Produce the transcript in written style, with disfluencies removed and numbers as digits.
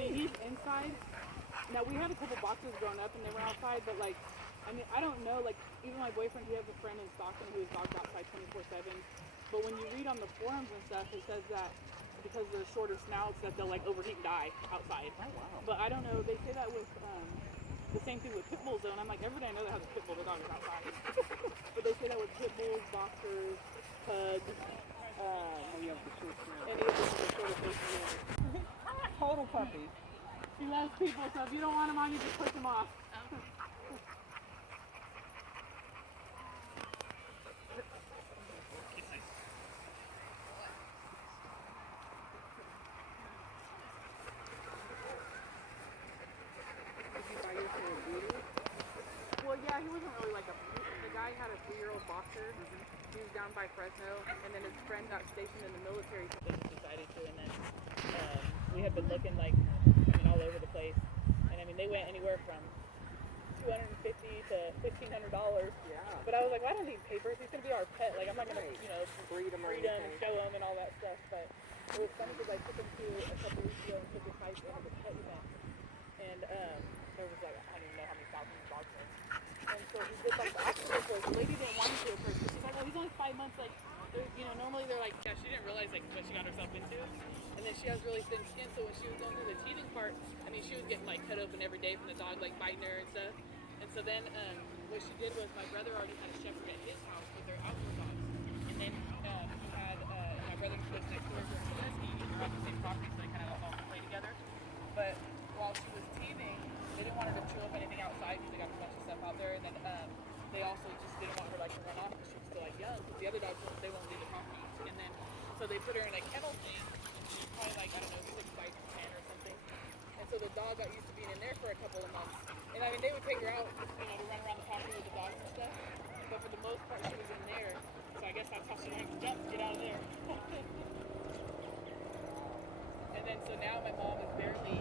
See, he's inside. Now, we had a couple boxers growing up, and they were outside, but, like, I mean, I don't know, like, even my boyfriend, he has a friend in Stockton whose dog's outside 24/7. But when you read on the forums and stuff, it says that because of their shorter snouts, that they'll, like, overheat and die outside. Oh, wow. But I don't know, they say that with, the same thing with pit bulls, though, and I'm like, everybody I know that has a pit bull, their dog is outside. But they say that with pit bulls, boxers, pugs, You have the short snout. any of them are sort of basically. Total puppy. He loves people, so if you don't want him on, you just push him off. Well, yeah, he wasn't really like a. The guy had a 3-year-old boxer. He was down by Fresno, and then his friend got stationed in the military, so they just decided to. And then we had been looking like, I mean, all over the place. And I mean, they went anywhere from $250 to $1,500. Yeah. But I was like, well, I don't need papers. He's gonna be our pet. Like, I'm not gonna, Breed him or breed him and anything. show him and all that stuff. But it was funny because I took him to a couple weeks ago and took his wife into the pet event. And there was like, I don't even know how many thousands of dogs there. And so he did like the obstacle course. The lady didn't want him to at first, but she's like, well, he's only 5 months. Like, normally they're like, yeah, she didn't realize like what she got herself into. And then she has really thin skin, so when she was going through the teething part, I mean, she was getting like cut open every day from the dog like biting her and stuff. And so then what she did was my brother already had a shepherd at his house with their outdoor dogs. And then he had my brother was next door to her husky. They're on the same property, so they kind of all play together. But while she was teething, they didn't want her to chew up anything outside because they got a bunch of stuff out there. And then they also just didn't want her like to run off because she was still like young. Because the other dogs, they won't leave the property. And then so they put her in a kennel thing. And she was probably like, I don't know, 6 bites or 10 or something. And so the dog got used to being in there for a couple of months. And I mean, they would take her out, to run around the property with the dogs and stuff. But for the most part, she was in there. So I guess that's how she learned to jump, to get out of there. And then so now my mom is barely